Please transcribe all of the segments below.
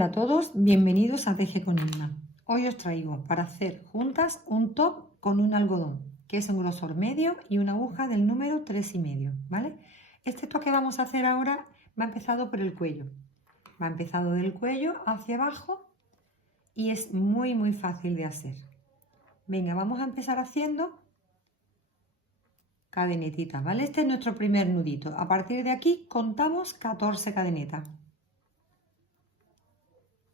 Hola a todos, bienvenidos a Teje con Inma. Hoy os traigo para hacer juntas un top con un algodón, que es un grosor medio y una aguja del número 3,5, ¿vale? Este top que vamos a hacer ahora va empezado por el cuello. Va empezado del cuello hacia abajo y es muy fácil de hacer. Venga, vamos a empezar haciendo cadenetitas, ¿vale? Este es nuestro primer nudito. A partir de aquí contamos 14 cadenetas.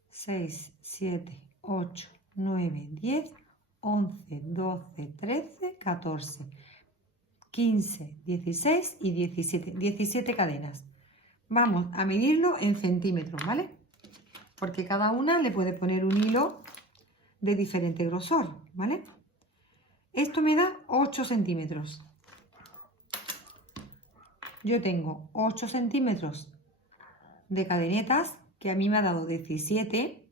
6, 7, 8, 9, 10, 11, 12, 13, 14, 15, 16 y 17. 17 cadenas. Vamos a medirlo en centímetros, ¿vale? Porque cada una le puede poner un hilo de diferente grosor, ¿vale? Esto me da 8 centímetros. Yo tengo 8 centímetros de cadenetas que a mí me ha dado 17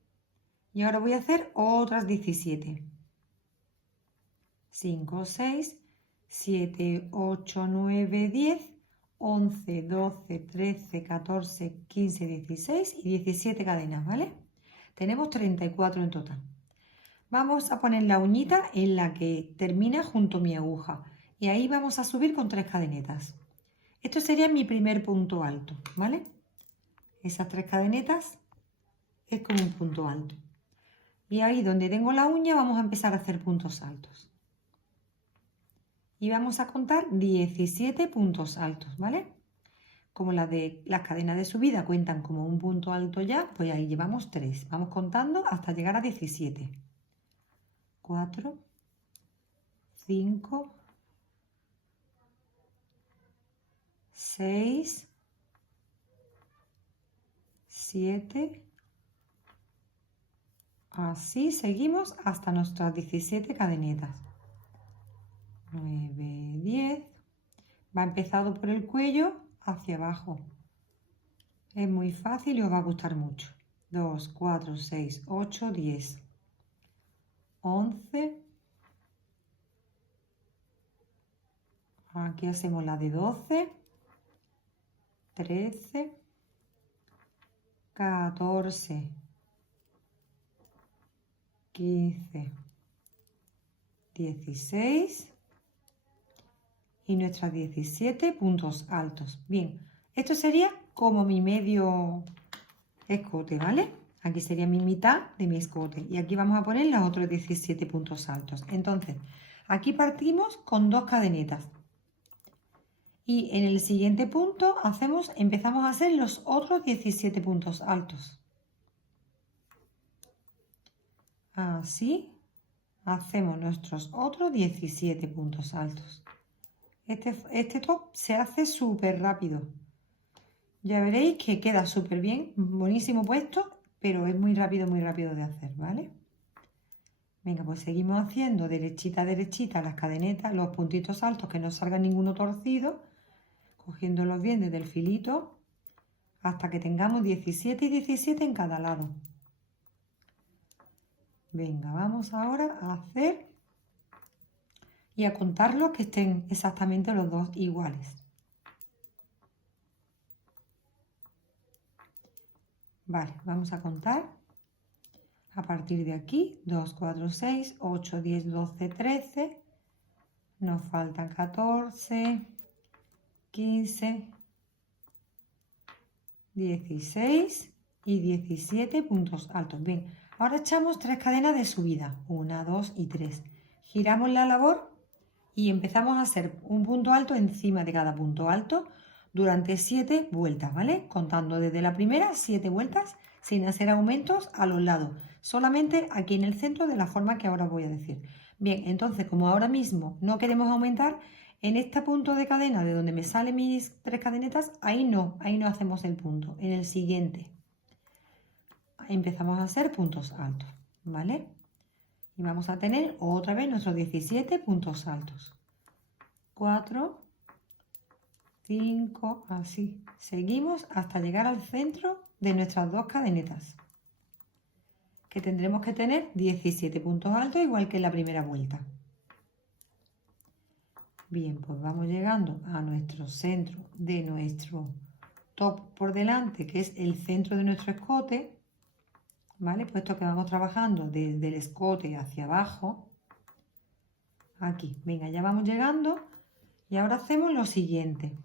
y ahora voy a hacer otras 17. 5, 6, 7, 8, 9, 10, 11, 12, 13, 14, 15, 16 y 17 cadenas, ¿vale? Tenemos 34 en total. Vamos a poner la uñita en la que termina junto a mi aguja y ahí vamos a subir con 3 cadenetas. Esto sería mi primer punto alto, ¿vale? Esas 3 cadenetas es como un punto alto. Y ahí donde tengo la uña vamos a empezar a hacer puntos altos. Y vamos a contar 17 puntos altos, ¿vale? Como las cadenas de subida cuentan como un punto alto ya, pues ahí llevamos 3. Vamos contando hasta llegar a 17. 4, 5, 6, 7, así seguimos hasta nuestras 17 cadenetas. 9, 10, va empezado por el cuello hacia abajo. Es muy fácil y os va a gustar mucho. 2, 4, 6, 8, 10, 11. Aquí hacemos la de 12, 13, 14, 15, 16 y nuestras 17 puntos altos. Bien, esto sería como mi medio escote, ¿vale? Aquí sería mi mitad de mi escote y aquí vamos a poner los otros 17 puntos altos. Entonces, aquí partimos con 2 cadenetas. Y en el siguiente punto empezamos a hacer los otros 17 puntos altos. Así hacemos nuestros otros 17 puntos altos. Este top se hace súper rápido. Ya veréis que queda súper bien, buenísimo puesto, pero es muy rápido de hacer, ¿vale? Venga, pues seguimos haciendo derechita a derechita las cadenetas, los puntitos altos, que no salga ninguno torcido, cogiéndolos bien desde el filito hasta que tengamos 17 y 17 en cada lado. Venga, vamos ahora a hacer y a contarlos que estén exactamente los dos iguales. Vale, vamos a contar a partir de aquí. 2, 4, 6, 8, 10, 12, 13. Nos faltan 14, 15, 16 y 17 puntos altos. Bien, ahora echamos 3 cadenas de subida. 1, 2 y 3. Giramos la labor y empezamos a hacer un punto alto encima de cada punto alto durante 7 vueltas, ¿vale? Contando desde la primera 7 vueltas sin hacer aumentos a los lados. Solamente aquí en el centro de la forma que ahora os voy a decir. Bien, entonces como ahora mismo no queremos aumentar, en este punto de cadena de donde me salen mis 3 cadenetas, ahí no hacemos el punto. En el siguiente empezamos a hacer puntos altos, ¿vale? Y vamos a tener otra vez nuestros 17 puntos altos. 4, 5, así. Seguimos hasta llegar al centro de nuestras 2 cadenetas. Que tendremos que tener 17 puntos altos igual que en la primera vuelta. Bien, pues vamos llegando a nuestro centro de nuestro top por delante, que es el centro de nuestro escote. ¿vale? Puesto que vamos trabajando desde el escote hacia abajo, aquí, venga, ya vamos llegando y ahora hacemos lo siguiente.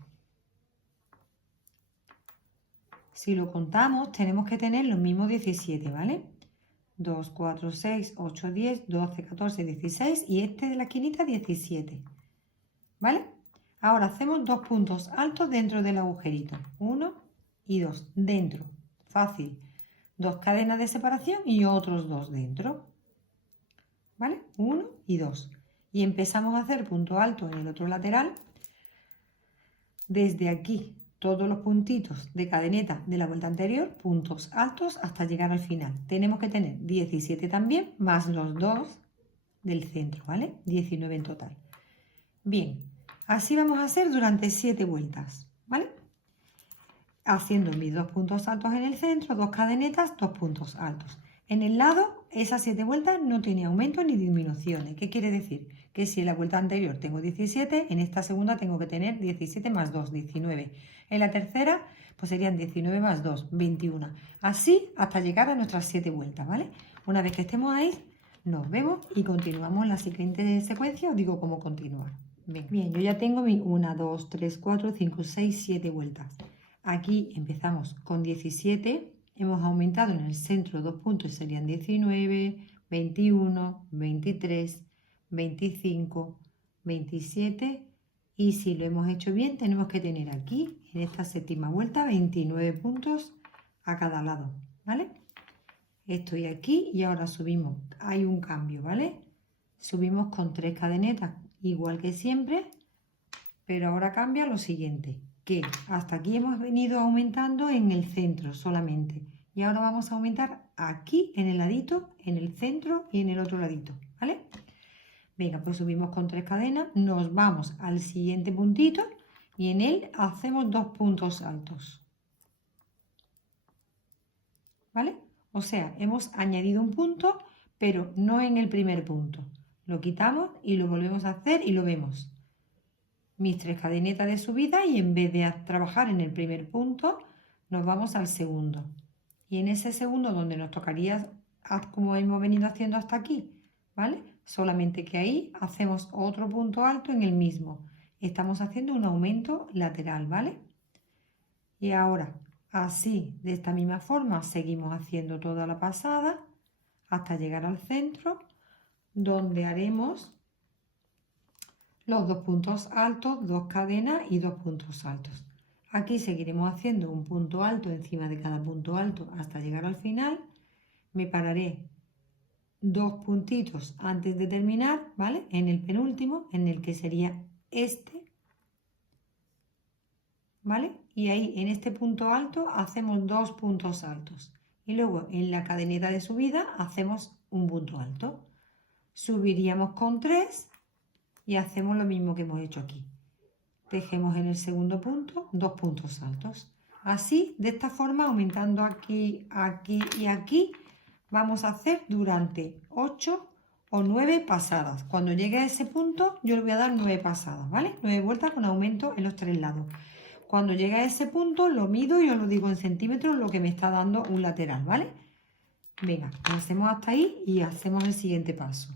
Si lo contamos, tenemos que tener los mismos 17, ¿vale? 2, 4, 6, 8, 10, 12, 14, 16 y este de la esquinita 17, ¿vale? Ahora hacemos dos puntos altos dentro del agujerito, 1 y 2, dentro, fácil. Dos cadenas de separación y otros dos dentro, ¿vale? 1 y 2. Y empezamos a hacer punto alto en el otro lateral. Desde aquí, todos los puntitos de cadeneta de la vuelta anterior, puntos altos hasta llegar al final. Tenemos que tener 17 también, más los dos del centro, ¿vale? 19 en total. Bien, así vamos a hacer durante 7 vueltas, ¿vale? Haciendo mis dos puntos altos en el centro, dos cadenetas, dos puntos altos. En el lado, esas 7 vueltas no tiene aumento ni disminuciones. ¿Qué quiere decir? Que si en la vuelta anterior tengo 17, en esta segunda tengo que tener 17 más 2, 19. En la tercera, pues serían 19 más 2, 21. Así hasta llegar a nuestras 7 vueltas, ¿vale? Una vez que estemos ahí, nos vemos y continuamos la siguiente secuencia. Os digo cómo continuar. Bien, yo ya tengo mi 1, 2, 3, 4, 5, 6, 7 vueltas. Aquí empezamos con 17, hemos aumentado en el centro 2 puntos, serían 19, 21, 23, 25, 27 y si lo hemos hecho bien tenemos que tener aquí, en esta séptima vuelta, 29 puntos a cada lado, ¿vale? Estoy aquí y ahora subimos, hay un cambio, ¿vale? Subimos con 3 cadenetas, igual que siempre, pero ahora cambia lo siguiente. Que hasta aquí hemos venido aumentando en el centro solamente y ahora vamos a aumentar aquí en el ladito, en el centro y en el otro ladito, ¿vale? Venga, pues subimos con 3 cadenas, nos vamos al siguiente puntito y en él hacemos 2 puntos altos, ¿vale? O sea, hemos añadido un punto pero no en el primer punto, lo quitamos y lo volvemos a hacer y lo vemos. Mis 3 cadenetas de subida y en vez de trabajar en el primer punto, nos vamos al segundo. Y en ese segundo donde nos tocaría, como hemos venido haciendo hasta aquí, ¿vale? Solamente que ahí hacemos otro punto alto en el mismo. Estamos haciendo un aumento lateral, ¿vale? Y ahora, así, de esta misma forma, seguimos haciendo toda la pasada hasta llegar al centro, donde haremos los 2 puntos altos, 2 cadenas y 2 puntos altos. Aquí seguiremos haciendo un punto alto encima de cada punto alto hasta llegar al final. Me pararé 2 puntitos antes de terminar, ¿vale? En el penúltimo, en el que sería este, ¿vale? Y ahí en este punto alto hacemos 2 puntos altos. Y luego en la cadeneta de subida hacemos un punto alto. Subiríamos con 3 y hacemos lo mismo que hemos hecho aquí. Tejemos en el segundo punto 2 puntos altos. Así, de esta forma, aumentando aquí, aquí y aquí, vamos a hacer durante 8 o 9 pasadas. Cuando llegue a ese punto, yo le voy a dar 9 pasadas, ¿vale? 9 vueltas con aumento en los 3 lados. Cuando llegue a ese punto, lo mido y os lo digo en centímetros lo que me está dando un lateral, ¿vale? Venga, lo hacemos hasta ahí y hacemos el siguiente paso.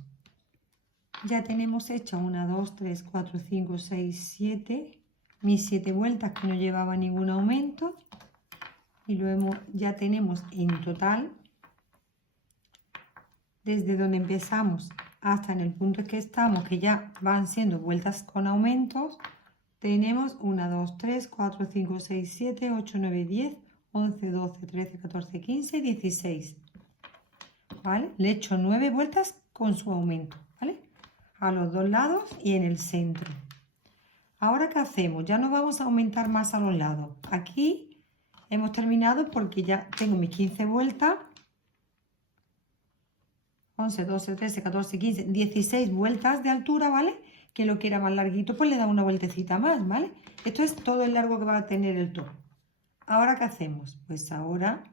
Ya tenemos hecha 1, 2, 3, 4, 5, 6, 7, mis 7 vueltas que no llevaba ningún aumento y ya tenemos en total, desde donde empezamos hasta en el punto en que estamos, que ya van siendo vueltas con aumentos, tenemos 1, 2, 3, 4, 5, 6, 7, 8, 9, 10, 11, 12, 13, 14, 15, 16, ¿vale? Le he hecho 9 vueltas con su aumento, ¿vale? A los dos lados y en el centro. Ahora, ¿qué hacemos? Ya no vamos a aumentar más a los lados. Aquí hemos terminado porque ya tengo mis 15 vueltas. 11, 12, 13, 14, 15, 16 vueltas de altura, ¿vale? Que lo quiera más larguito, pues le da una vueltecita más, ¿vale? Esto es todo el largo que va a tener el top. Ahora, ¿qué hacemos? Pues ahora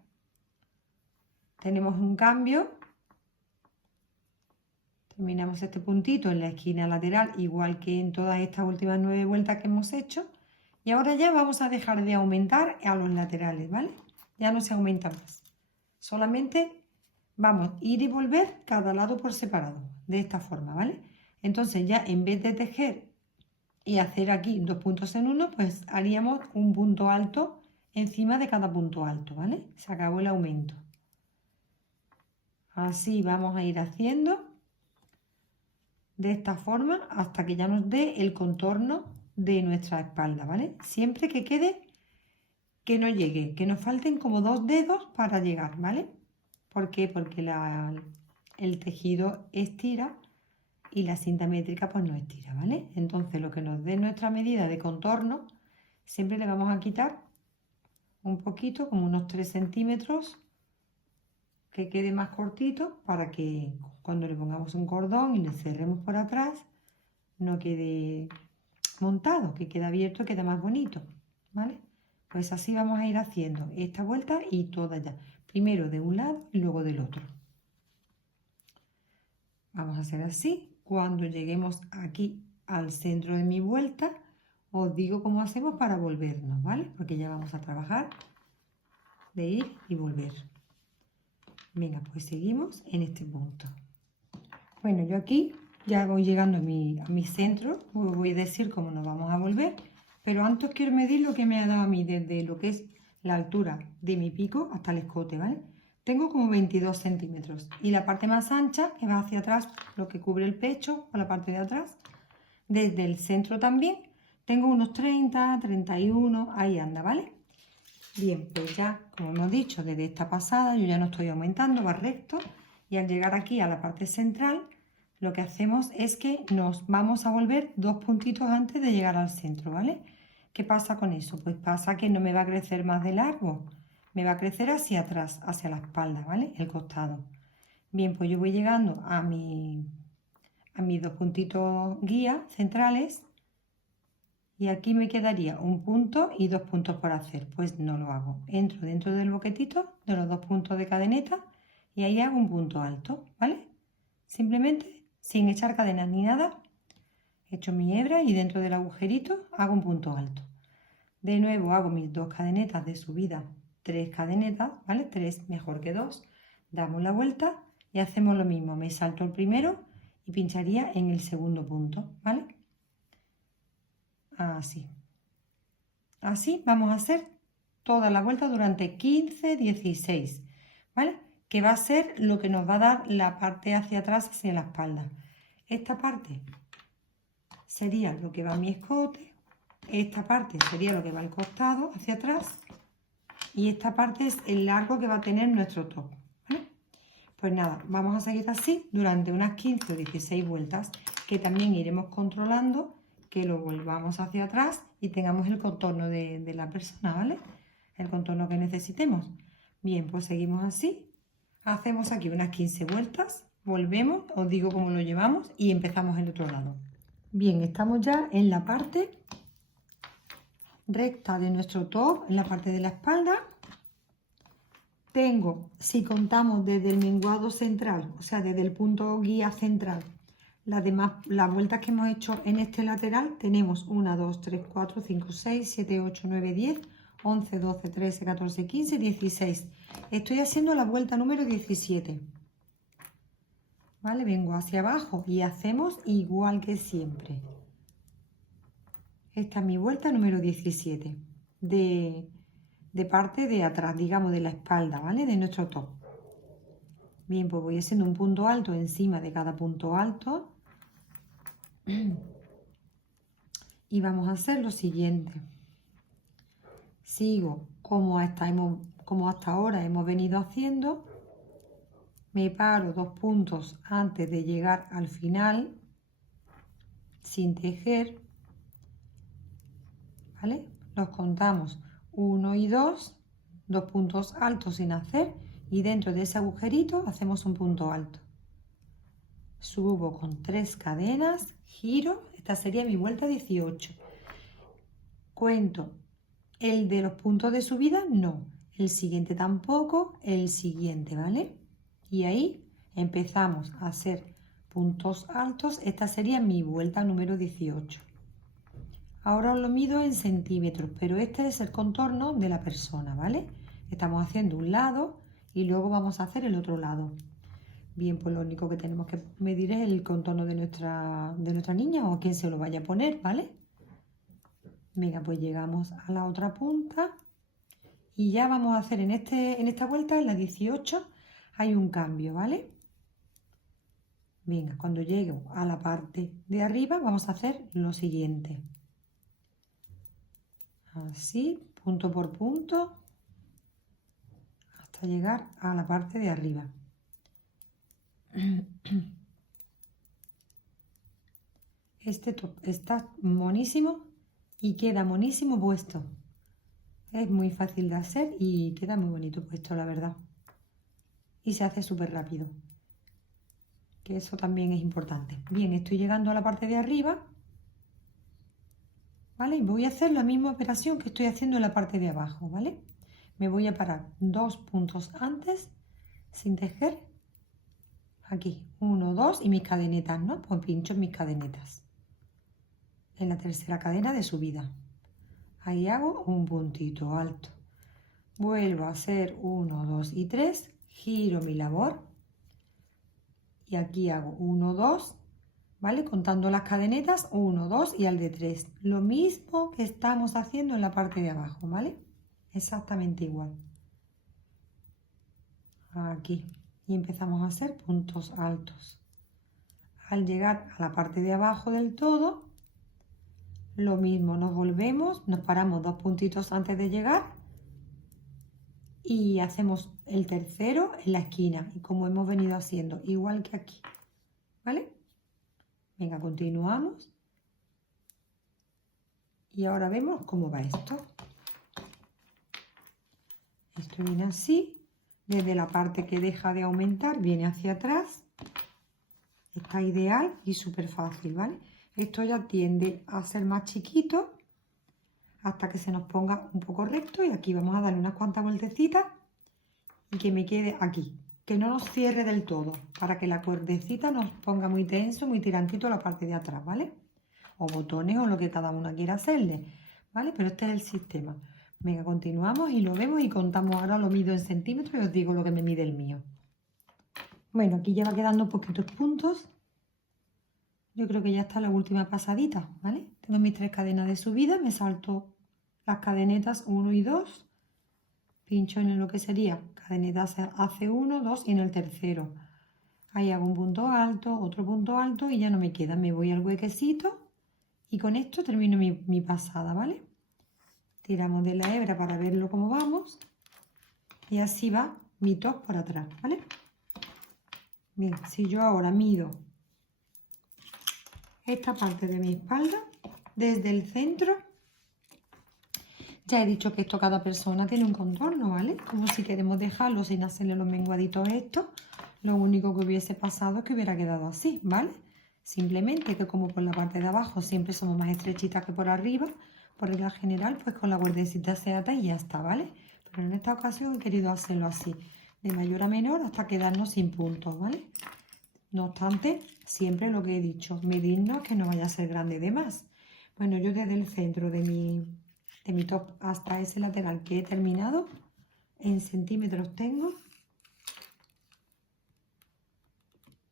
tenemos un cambio. Terminamos este puntito en la esquina lateral, igual que en todas estas últimas 9 vueltas que hemos hecho. Y ahora ya vamos a dejar de aumentar a los laterales, ¿vale? Ya no se aumenta más. Solamente vamos a ir y volver cada lado por separado, de esta forma, ¿vale? Entonces ya en vez de tejer y hacer aquí 2 puntos en uno, pues haríamos un punto alto encima de cada punto alto, ¿vale? Se acabó el aumento. Así vamos a ir haciendo de esta forma hasta que ya nos dé el contorno de nuestra espalda, ¿vale? Siempre que quede, que no llegue, que nos falten como 2 dedos para llegar, ¿vale? ¿Por qué? Porque el tejido estira y la cinta métrica pues no estira, ¿vale? Entonces lo que nos dé nuestra medida de contorno, siempre le vamos a quitar un poquito, como unos 3 centímetros, que quede más cortito para que cuando le pongamos un cordón y le cerremos por atrás, no quede montado, que quede abierto, queda más bonito, ¿vale? Pues así vamos a ir haciendo esta vuelta y toda ya. Primero de un lado y luego del otro. Vamos a hacer así. Cuando lleguemos aquí al centro de mi vuelta, os digo cómo hacemos para volvernos, ¿vale? Porque ya vamos a trabajar de ir y volver. Venga, pues seguimos en este punto. Bueno, yo aquí ya voy llegando a mi centro. Os voy a decir cómo nos vamos a volver. Pero antes quiero medir lo que me ha dado a mí desde lo que es la altura de mi pico hasta el escote, ¿vale? Tengo como 22 centímetros. Y la parte más ancha, que va hacia atrás, lo que cubre el pecho o la parte de atrás, desde el centro también, tengo unos 30, 31, ahí anda, ¿vale? Bien, pues ya, como hemos dicho, desde esta pasada yo ya no estoy aumentando, va recto. Y al llegar aquí a la parte central, lo que hacemos es que nos vamos a volver 2 puntitos antes de llegar al centro, ¿vale? ¿Qué pasa con eso? Pues pasa que no me va a crecer más de largo, me va a crecer hacia atrás, hacia la espalda, ¿vale? El costado. Bien, pues yo voy llegando a mis 2 puntitos guía centrales y aquí me quedaría un punto y 2 puntos por hacer. Pues no lo hago. Entro dentro del boquetito de los 2 puntos de cadeneta y ahí hago un punto alto, ¿vale? Simplemente sin echar cadenas ni nada, echo mi hebra y dentro del agujerito hago un punto alto. De nuevo hago mis 2 cadenetas de subida, 3 cadenetas, ¿vale? 3 mejor que 2. Damos la vuelta y hacemos lo mismo. Me salto el primero y pincharía en el segundo punto, ¿vale? Así. Así vamos a hacer toda la vuelta durante 15, 16, ¿vale? Que va a ser lo que nos va a dar la parte hacia atrás, hacia la espalda. Esta parte sería lo que va a mi escote, esta parte sería lo que va al costado, hacia atrás, y esta parte es el largo que va a tener nuestro top, ¿vale? Pues nada, vamos a seguir así durante unas 15 o 16 vueltas, que también iremos controlando que lo volvamos hacia atrás y tengamos el contorno de la persona, ¿vale? El contorno que necesitemos. Bien, pues seguimos así. Hacemos aquí unas 15 vueltas, volvemos, os digo cómo lo llevamos y empezamos el otro lado. Bien, estamos ya en la parte recta de nuestro top, en la parte de la espalda. Tengo, si contamos desde el menguado central, o sea, desde el punto guía central, las vueltas que hemos hecho en este lateral, tenemos 1, 2, 3, 4, 5, 6, 7, 8, 9, 10, 11, 12, 13, 14, 15, 16. Estoy haciendo la vuelta número 17. ¿Vale? Vengo hacia abajo y hacemos igual que siempre. Esta es mi vuelta número 17. De parte de atrás, digamos, de la espalda, ¿vale? De nuestro top. Bien, pues voy haciendo un punto alto encima de cada punto alto. Y vamos a hacer lo siguiente. Sigo como hasta ahora hemos venido haciendo. Me paro 2 puntos antes de llegar al final, sin tejer, ¿vale? Los contamos 1 y 2, 2 puntos altos sin hacer, y dentro de ese agujerito hacemos un punto alto. Subo con 3 cadenas, giro, esta sería mi vuelta 18. Cuento el de los puntos de subida, no, el siguiente tampoco, el siguiente, ¿vale? Y ahí empezamos a hacer puntos altos. Esta sería mi vuelta número 18. Ahora os lo mido en centímetros, pero este es el contorno de la persona, ¿vale? Estamos haciendo un lado y luego vamos a hacer el otro lado. Bien, pues lo único que tenemos que medir es el contorno de nuestra niña o a quien se lo vaya a poner, ¿vale? Venga, pues llegamos a la otra punta y ya vamos a hacer en esta vuelta, en la 18, hay un cambio, ¿vale? Venga, cuando llegue a la parte de arriba vamos a hacer lo siguiente. Así, punto por punto, hasta llegar a la parte de arriba. Este top está monísimo y queda monísimo puesto. Es muy fácil de hacer y queda muy bonito puesto, la verdad. Y se hace súper rápido, que eso también es importante. Bien, estoy llegando a la parte de arriba, ¿vale? Y voy a hacer la misma operación que estoy haciendo en la parte de abajo, ¿vale? Me voy a parar 2 puntos antes, sin tejer, aquí, 1, 2 y mis cadenetas, ¿no? Pues pincho mis cadenetas en la tercera cadena de subida. Ahí hago un puntito alto. Vuelvo a hacer 1, 2 y 3, giro mi labor y aquí hago 1, 2, ¿vale? Contando las cadenetas, 1, 2 y al de 3. Lo mismo que estamos haciendo en la parte de abajo, ¿vale? Exactamente igual. Aquí. Y empezamos a hacer puntos altos. Al llegar a la parte de abajo del todo, lo mismo, nos volvemos, nos paramos 2 puntitos antes de llegar y hacemos el tercero en la esquina y como hemos venido haciendo, igual que aquí, ¿vale? Venga, continuamos y ahora vemos cómo va esto. Esto viene así, desde la parte que deja de aumentar viene hacia atrás, está ideal y súper fácil, ¿vale? Esto ya tiende a ser más chiquito hasta que se nos ponga un poco recto y aquí vamos a darle unas cuantas vueltecitas y que me quede aquí, que no nos cierre del todo, para que la cuerdecita nos ponga muy tenso, muy tirantito la parte de atrás, ¿vale? O botones o lo que cada una quiera hacerle, ¿vale? Pero este es el sistema. Venga, continuamos y lo vemos y contamos. Ahora lo mido en centímetros y os digo lo que me mide el mío. Bueno, aquí ya va quedando poquitos puntos. Yo creo que ya está la última pasadita, ¿vale? Tengo mis 3 cadenas de subida, me salto las cadenetas 1 y 2, pincho en lo que sería cadenetas hace 1, 2 y en el tercero. Ahí hago un punto alto, otro punto alto y ya no me queda. Me voy al huequecito y con esto termino mi pasada, ¿vale? Tiramos de la hebra para verlo cómo vamos y así va mi top por atrás, ¿vale? Bien, si yo ahora mido esta parte de mi espalda desde el centro, ya he dicho que esto cada persona tiene un contorno, ¿vale? Como si queremos dejarlo sin hacerle los menguaditos estos, lo único que hubiese pasado es que hubiera quedado así, ¿vale? Simplemente que como por la parte de abajo siempre somos más estrechitas que por arriba, por regla general, pues con la cuerdecita se ata y ya está, ¿vale? Pero en esta ocasión he querido hacerlo así, de mayor a menor hasta quedarnos sin puntos, ¿vale? No obstante, siempre lo que he dicho, medirnos que no vaya a ser grande de más. Bueno, yo desde el centro de mi top hasta ese lateral que he terminado, en centímetros tengo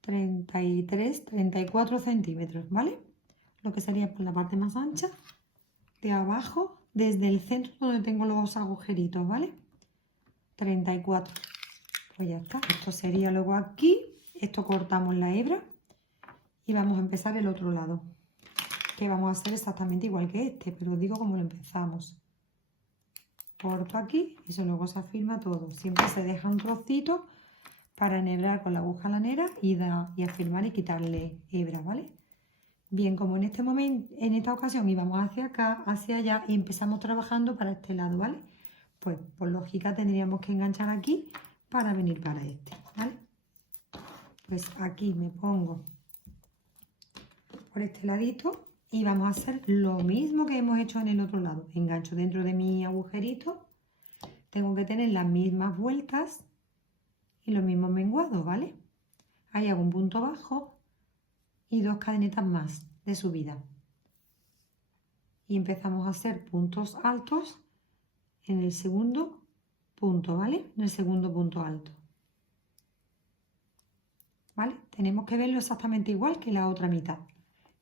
33, 34 centímetros, ¿vale? Lo que sería por la parte más ancha de abajo, desde el centro donde tengo los agujeritos, ¿vale? 34. Pues ya está. Esto sería luego aquí. Esto cortamos la hebra y vamos a empezar el otro lado, que vamos a hacer exactamente igual que este, pero os digo cómo lo empezamos. Corto aquí y eso luego se afirma todo. Siempre se deja un trocito para enhebrar con la aguja lanera y afirmar y quitarle hebra, ¿vale? Bien, como en este momento, en esta ocasión íbamos hacia acá, hacia allá y empezamos trabajando para este lado, ¿vale? Pues por lógica tendríamos que enganchar aquí para venir para este, ¿vale? Pues aquí me pongo por este ladito y vamos a hacer lo mismo que hemos hecho en el otro lado. Engancho dentro de mi agujerito, tengo que tener las mismas vueltas y los mismos menguados, ¿vale? Ahí hago un punto bajo y 2 cadenetas más de subida. Y empezamos a hacer puntos altos en el segundo punto, ¿vale? En el segundo punto alto. ¿vale? Tenemos que verlo exactamente igual que la otra mitad.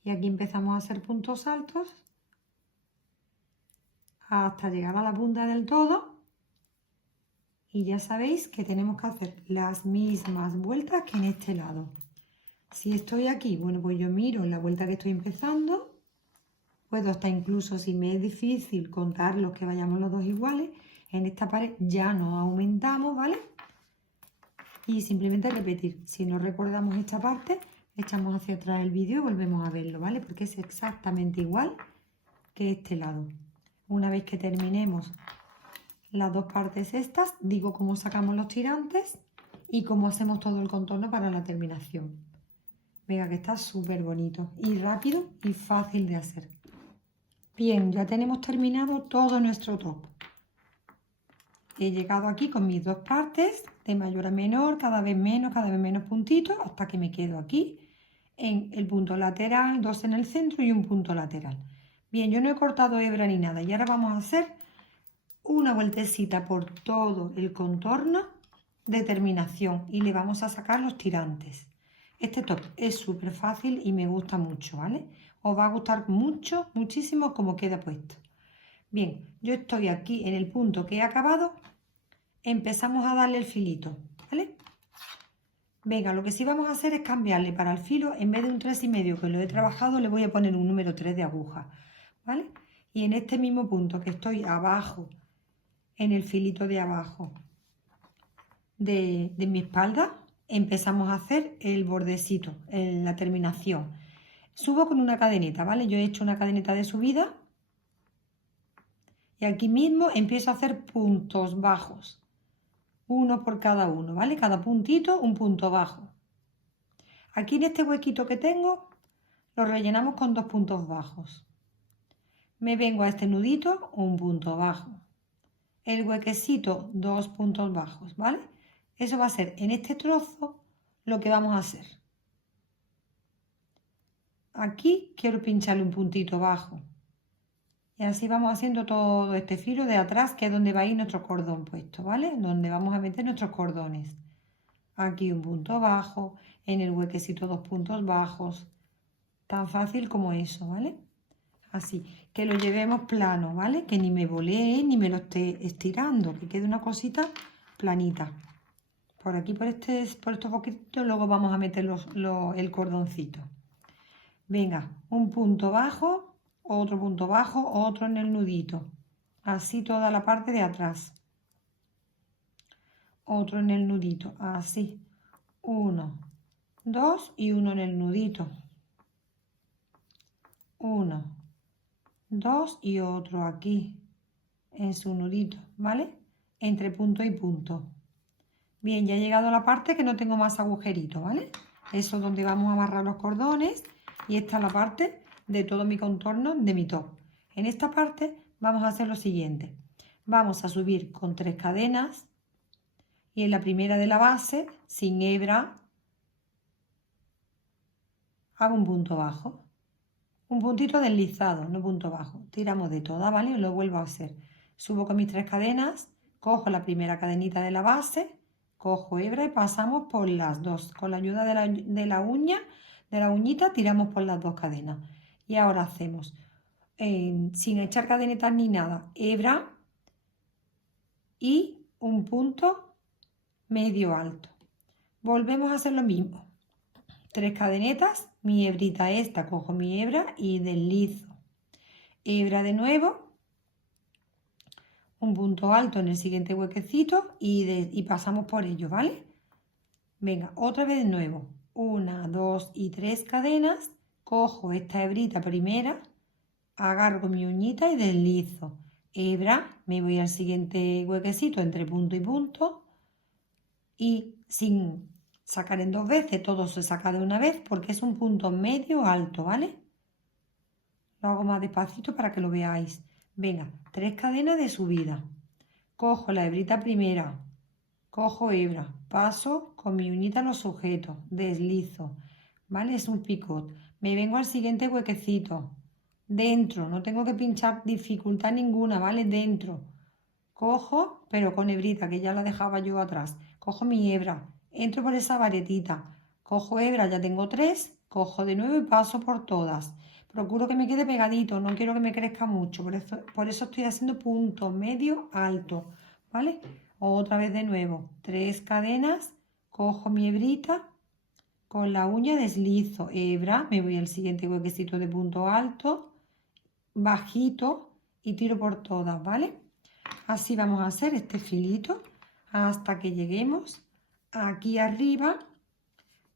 Y aquí empezamos a hacer puntos altos hasta llegar a la punta del todo. Y ya sabéis que tenemos que hacer las mismas vueltas que en este lado. Si estoy aquí, bueno, pues yo miro en la vuelta que estoy empezando. Puedo hasta incluso, si me es difícil contar los que vayamos los dos iguales, en esta pared ya no aumentamos, ¿vale? Y simplemente repetir. Si no recordamos esta parte, echamos hacia atrás el vídeo y volvemos a verlo, ¿vale? Porque es exactamente igual que este lado. Una vez que terminemos las dos partes estas, digo cómo sacamos los tirantes y cómo hacemos todo el contorno para la terminación. Venga, que está súper bonito y rápido y fácil de hacer. Bien, ya tenemos terminado todo nuestro top. He llegado aquí con mis dos partes, de mayor a menor, cada vez menos puntitos, hasta que me quedo aquí en el punto lateral, dos en el centro y un punto lateral. Bien, yo no he cortado hebra ni nada y ahora vamos a hacer una vueltecita por todo el contorno de terminación y le vamos a sacar los tirantes. Este top es súper fácil y me gusta mucho, ¿vale? Os va a gustar mucho, muchísimo como queda puesto. Bien, yo estoy aquí en el punto que he acabado. Empezamos a darle el filito, ¿vale? Venga, lo que sí vamos a hacer es cambiarle para el filo, en vez de un 3,5 que lo he trabajado, le voy a poner un número 3 de aguja, ¿vale? Y en este mismo punto que estoy abajo, en el filito de abajo de mi espalda, empezamos a hacer el bordecito, la terminación. Subo con una cadeneta, ¿vale? Yo he hecho una cadeneta de subida y aquí mismo empiezo a hacer puntos bajos. Uno por cada uno, ¿vale? Cada puntito un punto bajo. Aquí en este huequito que tengo, lo rellenamos con 2 puntos bajos. Me vengo a este nudito, un punto bajo. El huequecito, 2 puntos bajos, ¿vale? Eso va a ser en este trozo lo que vamos a hacer. Aquí quiero pincharle un puntito bajo. Y así vamos haciendo todo este filo de atrás, que es donde va a ir nuestro cordón puesto, ¿vale? Donde vamos a meter nuestros cordones. Aquí un punto bajo, en el huequecito 2 puntos bajos. Tan fácil como eso, ¿vale? Así, que lo llevemos plano, ¿vale? Que ni me volee ni me lo esté estirando, que quede una cosita planita. Por aquí, por estos poquitos, luego vamos a meter el cordoncito. Venga, un punto bajo, otro punto bajo, otro en el nudito. Así toda la parte de atrás. Otro en el nudito, así. 1, 2 y uno en el nudito. 1, 2 y otro aquí en su nudito, ¿vale? Entre punto y punto. Bien, ya he llegado a la parte que no tengo más agujeritos, ¿vale? Eso es donde vamos a amarrar los cordones y esta es la parte de todo mi contorno de mi top. En esta parte vamos a hacer lo siguiente. Vamos a subir con 3 cadenas y en la primera de la base, sin hebra, hago un punto bajo. Un puntito deslizado, no punto bajo. Tiramos de toda, ¿vale? Lo vuelvo a hacer. Subo con mis 3 cadenas, cojo la primera cadenita de la base, cojo hebra y pasamos por las dos. Con la ayuda de la uñita, tiramos por las 2 cadenas. Y ahora hacemos, sin echar cadenetas ni nada, hebra y un punto medio alto. Volvemos a hacer lo mismo. 3 cadenetas, mi hebrita esta, cojo mi hebra y deslizo. Hebra de nuevo, un punto alto en el siguiente huequecito y pasamos por ello, ¿vale? Venga, otra vez de nuevo. 1, 2 y 3 cadenas, cojo esta hebrita primera, agarro con mi uñita y deslizo. Hebra, me voy al siguiente huequecito entre punto y punto y sin sacar en 2 veces, todo se saca de una vez porque es un punto medio alto, ¿vale? Lo hago más despacito para que lo veáis. Venga, 3 cadenas de subida. Cojo la hebrita primera, cojo hebra, paso con mi uñita los sujetos, deslizo, ¿vale? Es un picot. Me vengo al siguiente huequecito. Dentro, no tengo que pinchar dificultad ninguna, ¿vale? Dentro. Cojo, pero con hebrita, que ya la dejaba yo atrás. Cojo mi hebra, entro por esa varetita, cojo hebra, ya tengo 3, cojo de nuevo y paso por todas. Procuro que me quede pegadito, no quiero que me crezca mucho, por eso estoy haciendo punto medio alto, ¿vale? Otra vez de nuevo, 3 cadenas, cojo mi hebrita, con la uña deslizo, hebra, me voy al siguiente huequecito de punto alto, bajito y tiro por todas, ¿vale? Así vamos a hacer este filito hasta que lleguemos aquí arriba,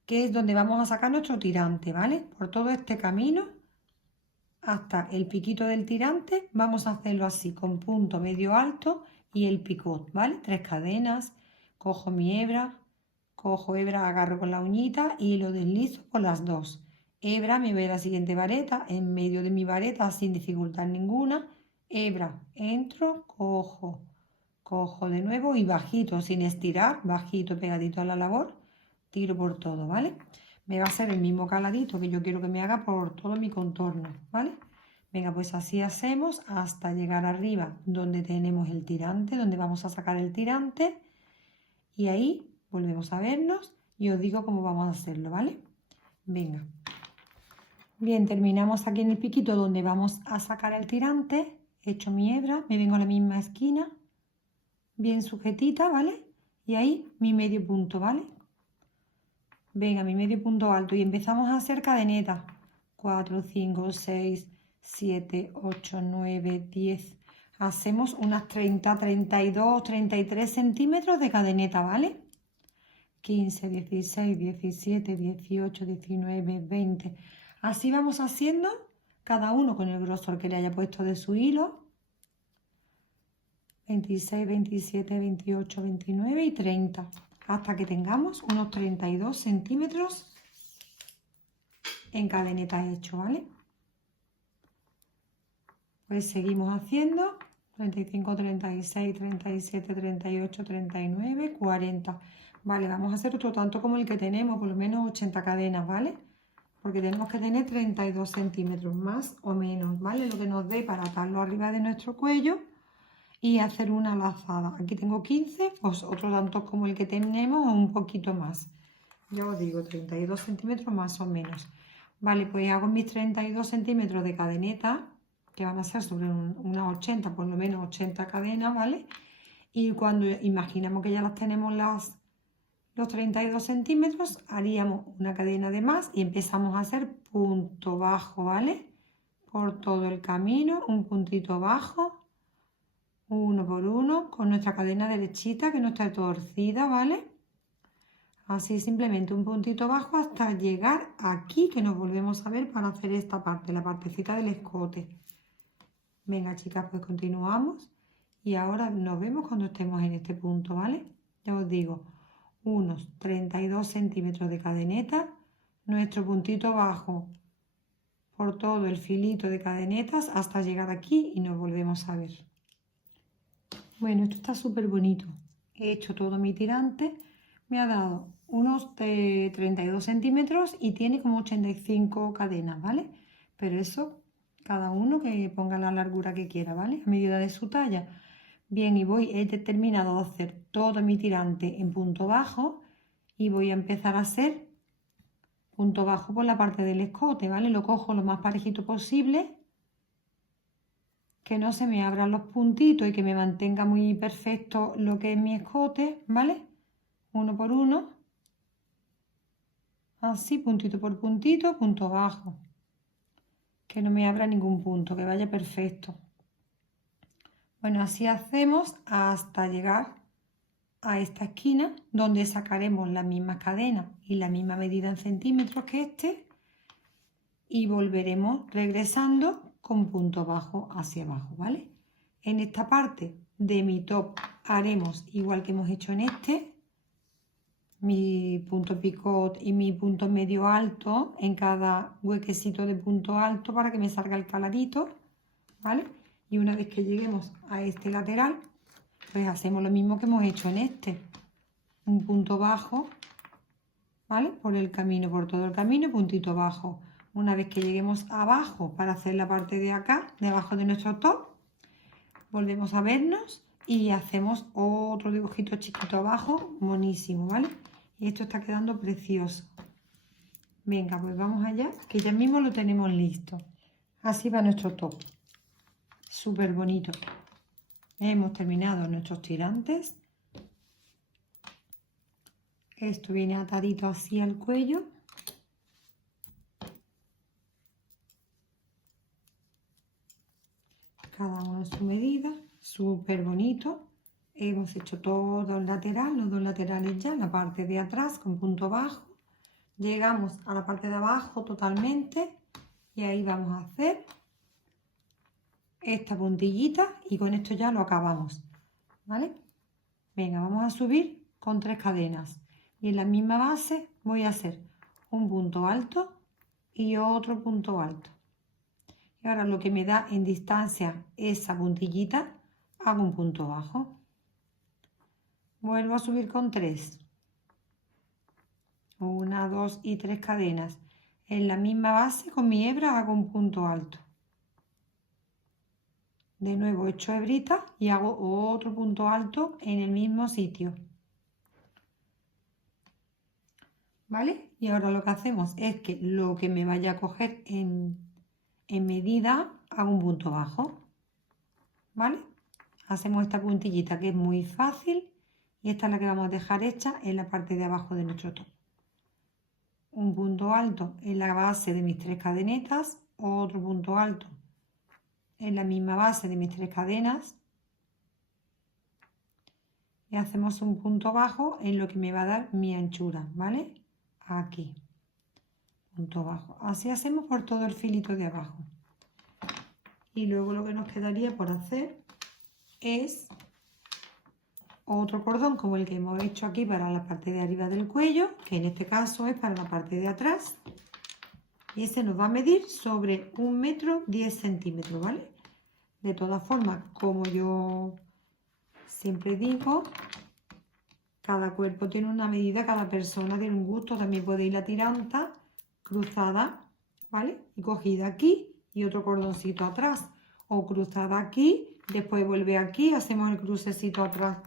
que es donde vamos a sacar nuestro tirante, ¿vale? Por todo este camino hasta el piquito del tirante vamos a hacerlo así, con punto medio alto y el picot, ¿vale? 3 cadenas, cojo mi hebra, agarro con la uñita y lo deslizo por las dos. Hebra, me voy a la siguiente vareta, en medio de mi vareta sin dificultad ninguna, hebra, entro, cojo de nuevo y bajito, sin estirar, bajito, pegadito a la labor, tiro por todo, ¿vale? Me va a ser el mismo caladito que yo quiero que me haga por todo mi contorno, ¿vale? Venga, pues así hacemos hasta llegar arriba donde tenemos el tirante, donde vamos a sacar el tirante y ahí volvemos a vernos y os digo cómo vamos a hacerlo, ¿vale? Venga. Bien, terminamos aquí en el piquito donde vamos a sacar el tirante, he hecho mi hebra, me vengo a la misma esquina, bien sujetita, ¿vale? Y ahí mi medio punto, ¿vale? Venga, mi medio punto alto y empezamos a hacer cadenetas. 4, 5, 6, 7, 8, 9, 10. Hacemos unas 30, 32, 33 centímetros de cadeneta, ¿vale? 15, 16, 17, 18, 19, 20. Así vamos haciendo cada uno con el grosor que le haya puesto de su hilo. 26, 27, 28, 29 y 30. Hasta que tengamos unos 32 centímetros en cadeneta hecho, ¿vale? Pues seguimos haciendo 35, 36, 37, 38, 39, 40. Vale, vamos a hacer otro tanto como el que tenemos, por lo menos 80 cadenas, ¿vale? Porque tenemos que tener 32 centímetros más o menos, ¿vale? Lo que nos dé para atarlo arriba de nuestro cuello y hacer una lazada. Aquí tengo 15, pues otro tanto como el que tenemos o un poquito más. Ya os digo, 32 centímetros más o menos. Vale, pues hago mis 32 centímetros de cadeneta, que van a ser sobre unas 80, por lo menos 80 cadenas, ¿vale? Y cuando imaginamos que ya las tenemos los 32 centímetros, haríamos una cadena de más y empezamos a hacer punto bajo, ¿vale? Por todo el camino, un puntito bajo, uno por uno, con nuestra cadena derechita que no está torcida, ¿vale? Así simplemente un puntito bajo hasta llegar aquí, que nos volvemos a ver para hacer esta parte, la partecita del escote. Venga, chicas, pues continuamos y ahora nos vemos cuando estemos en este punto, ¿vale? Ya os digo, unos 32 centímetros de cadeneta, nuestro puntito bajo por todo el filito de cadenetas hasta llegar aquí y nos volvemos a ver. Bueno, esto está súper bonito. He hecho todo mi tirante, me ha dado unos 32 centímetros y tiene como 85 cadenas, ¿vale? Pero eso, cada uno que ponga la largura que quiera, ¿vale? A medida de su talla. Bien, y he terminado de hacer todo mi tirante en punto bajo y voy a empezar a hacer punto bajo por la parte del escote, ¿vale? Lo cojo lo más parejito posible, que no se me abran los puntitos y que me mantenga muy perfecto lo que es mi escote, ¿vale? Uno por uno, así, puntito por puntito, punto bajo, que no me abra ningún punto, que vaya perfecto. Bueno, así hacemos hasta llegar a esta esquina donde sacaremos las mismas cadenas y la misma medida en centímetros que este y volveremos regresando con punto bajo hacia abajo, ¿vale? En esta parte de mi top haremos igual que hemos hecho en este, mi punto picot y mi punto medio alto en cada huequecito de punto alto para que me salga el caladito, ¿vale? Y una vez que lleguemos a este lateral, pues hacemos lo mismo que hemos hecho en este, un punto bajo, ¿vale? Por el camino, por todo el camino, puntito bajo. Una vez que lleguemos abajo para hacer la parte de acá, de abajo de nuestro top, volvemos a vernos y hacemos otro dibujito chiquito abajo, monísimo, ¿vale? Y esto está quedando precioso. Venga, pues vamos allá, que ya mismo lo tenemos listo. Así va nuestro top. Súper bonito. Hemos terminado nuestros tirantes. Esto viene atadito así al cuello. Cada uno en su medida. Súper bonito. Hemos hecho todo el lateral, los dos laterales ya, la parte de atrás con punto bajo. Llegamos a la parte de abajo totalmente y ahí vamos a hacer esta puntillita y con esto ya lo acabamos, ¿vale? Venga, vamos a subir con 3 cadenas y en la misma base voy a hacer un punto alto y otro punto alto. Y ahora lo que me da en distancia esa puntillita, hago un punto bajo. Vuelvo a subir con 3. 1, 2 y 3 cadenas. En la misma base con mi hebra hago un punto alto. De nuevo echo hebrita y hago otro punto alto en el mismo sitio. ¿Vale? Y ahora lo que hacemos es que lo que me vaya a coger en medida, hago un punto bajo. ¿Vale? Hacemos esta puntillita que es muy fácil y esta es la que vamos a dejar hecha en la parte de abajo de nuestro top. Un punto alto en la base de mis 3 cadenetas, otro punto alto en la misma base de mis 3 cadenas y hacemos un punto bajo en lo que me va a dar mi anchura, ¿vale? Aquí, punto bajo. Así hacemos por todo el filito de abajo. Y luego lo que nos quedaría por hacer es otro cordón como el que hemos hecho aquí para la parte de arriba del cuello, que en este caso es para la parte de atrás. Y ese nos va a medir sobre 1 metro 10 centímetros, ¿vale? De todas formas, como yo siempre digo, cada cuerpo tiene una medida, cada persona tiene un gusto. También puede ir la tiranta cruzada, ¿vale? Y cogida aquí y otro cordoncito atrás. O cruzada aquí, después vuelve aquí, hacemos el crucecito atrás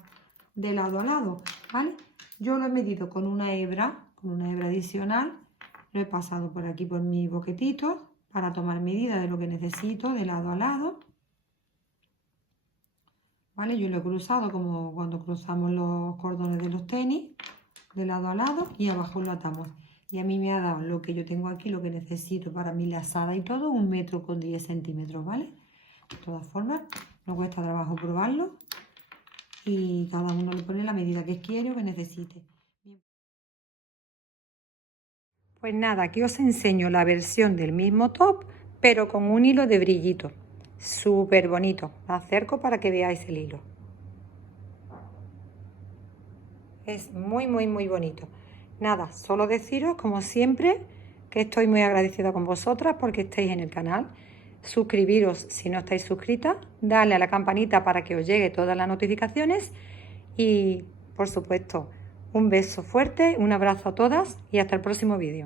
de lado a lado, ¿vale? Yo lo he medido con una hebra adicional. Lo he pasado por aquí por mis boquetitos para tomar medida de lo que necesito de lado a lado. ¿Vale? Yo lo he cruzado como cuando cruzamos los cordones de los tenis, de lado a lado y abajo lo atamos. Y a mí me ha dado lo que yo tengo aquí, lo que necesito para mi lazada y todo, 1 metro con 10 centímetros, ¿vale? De todas formas, no cuesta trabajo probarlo y cada uno le pone la medida que quiere o que necesite. Pues nada, aquí os enseño la versión del mismo top, pero con un hilo de brillito. Súper bonito. Me acerco para que veáis el hilo. Es muy, muy, muy bonito. Nada, solo deciros, como siempre, que estoy muy agradecida con vosotras porque estéis en el canal. Suscribiros si no estáis suscritas. Darle a la campanita para que os llegue todas las notificaciones. Y, por supuesto, un beso fuerte, un abrazo a todas y hasta el próximo vídeo.